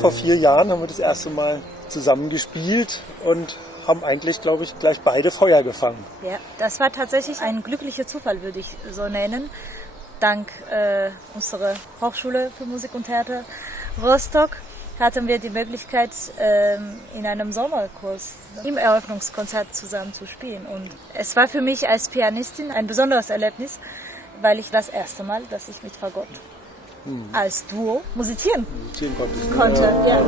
Vor 4 Jahren haben wir das erste Mal zusammen gespielt und haben eigentlich, glaube ich, gleich beide Feuer gefangen. Ja, das war tatsächlich ein glücklicher Zufall, würde ich so nennen. Dank unserer Hochschule für Musik und Theater Rostock hatten wir die Möglichkeit, in einem Sommerkurs im Eröffnungskonzert zusammen zu spielen. Und es war für mich als Pianistin ein besonderes Erlebnis, weil ich das erste Mal, dass ich mit Fagott als Duo musizieren konnte. Ja.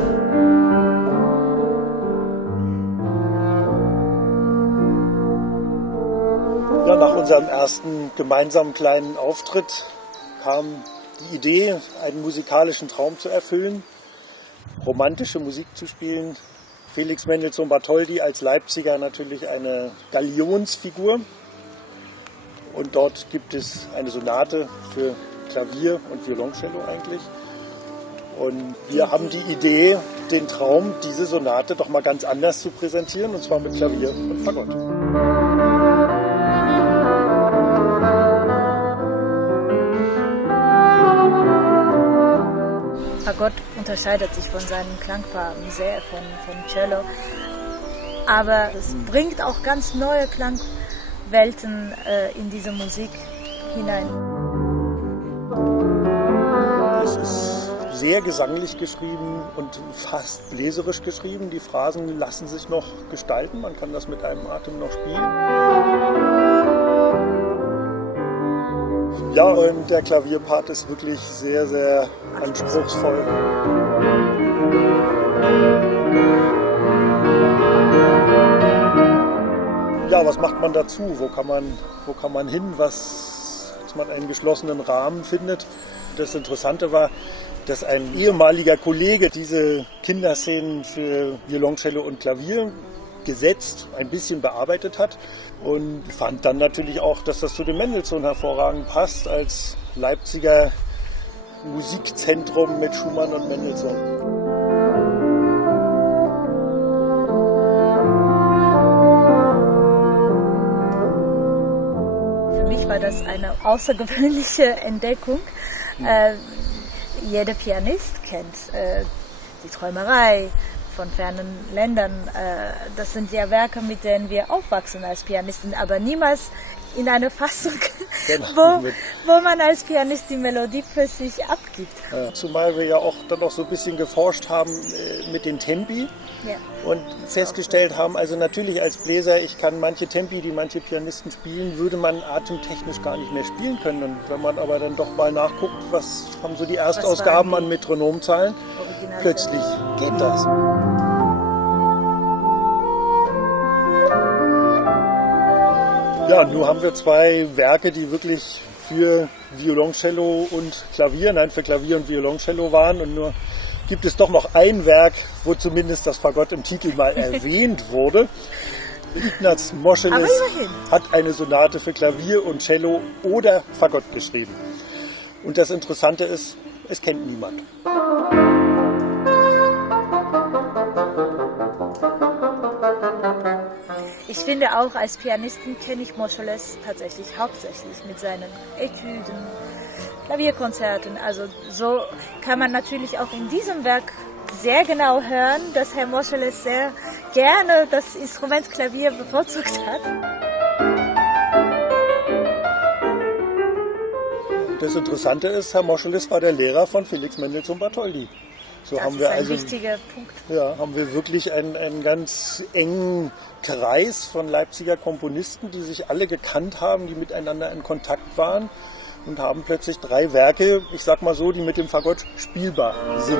Ja, nach unserem ersten gemeinsamen kleinen Auftritt kam die Idee, einen musikalischen Traum zu erfüllen, romantische Musik zu spielen. Felix Mendelssohn Bartholdy als Leipziger natürlich eine Galionsfigur. Und dort gibt es eine Sonate für Klavier und Violoncello eigentlich. Und wir haben die Idee, den Traum, diese Sonate doch mal ganz anders zu präsentieren, und zwar mit Klavier und Fagott. Fagott unterscheidet sich von seinen Klangfarben sehr von Cello, aber es bringt auch ganz neue Klangwelten in diese Musik hinein. Es ist sehr gesanglich geschrieben und fast bläserisch geschrieben. Die Phrasen lassen sich noch gestalten, man kann das mit einem Atem noch spielen. Ja, und der Klavierpart ist wirklich sehr, sehr anspruchsvoll. Ja, was macht man dazu? Wo kann man hin, dass man einen geschlossenen Rahmen findet? Das Interessante war, dass ein ehemaliger Kollege diese Kinderszenen für Violoncello und Klavier gesetzt, ein bisschen bearbeitet hat und fand dann natürlich auch, dass das zu dem Mendelssohn hervorragend passt als Leipziger Musikzentrum mit Schumann und Mendelssohn. Für mich war das eine außergewöhnliche Entdeckung. Jeder Pianist kennt die Träumerei von fernen Ländern. Das sind ja Werke, mit denen wir aufwachsen als Pianisten, aber niemals in einer Fassung, wo man als Pianist die Melodie für sich abgibt. Ja. Zumal wir ja auch dann noch so ein bisschen geforscht haben mit den Tempi und festgestellt haben, also natürlich als Bläser, ich kann manche Tempi, die manche Pianisten spielen, würde man atemtechnisch gar nicht mehr spielen können. Und wenn man aber dann doch mal nachguckt, was haben so die Erstausgaben an Metronomzahlen, plötzlich geht das. Ja, nun haben wir 2 Werke, die wirklich für Violoncello und Klavier, nein, für Klavier und Violoncello waren. Und nur gibt es doch noch ein Werk, wo zumindest das Fagott im Titel mal erwähnt wurde. Ignaz Moscheles hat eine Sonate für Klavier und Cello oder Fagott geschrieben. Und das Interessante ist, es kennt niemand. Ich finde auch, als Pianistin kenne ich Moscheles tatsächlich hauptsächlich mit seinen Etüden, Klavierkonzerten. Also so kann man natürlich auch in diesem Werk sehr genau hören, dass Herr Moscheles sehr gerne das Instrument Klavier bevorzugt hat. Das Interessante ist, Herr Moscheles war der Lehrer von Felix Mendelssohn Bartholdy. So das haben wir ist ein also wichtiger Punkt. Ja, haben wir wirklich einen ganz engen Kreis von Leipziger Komponisten, die sich alle gekannt haben, die miteinander in Kontakt waren und haben plötzlich 3 Werke, ich sag mal so, die mit dem Fagott spielbar sind.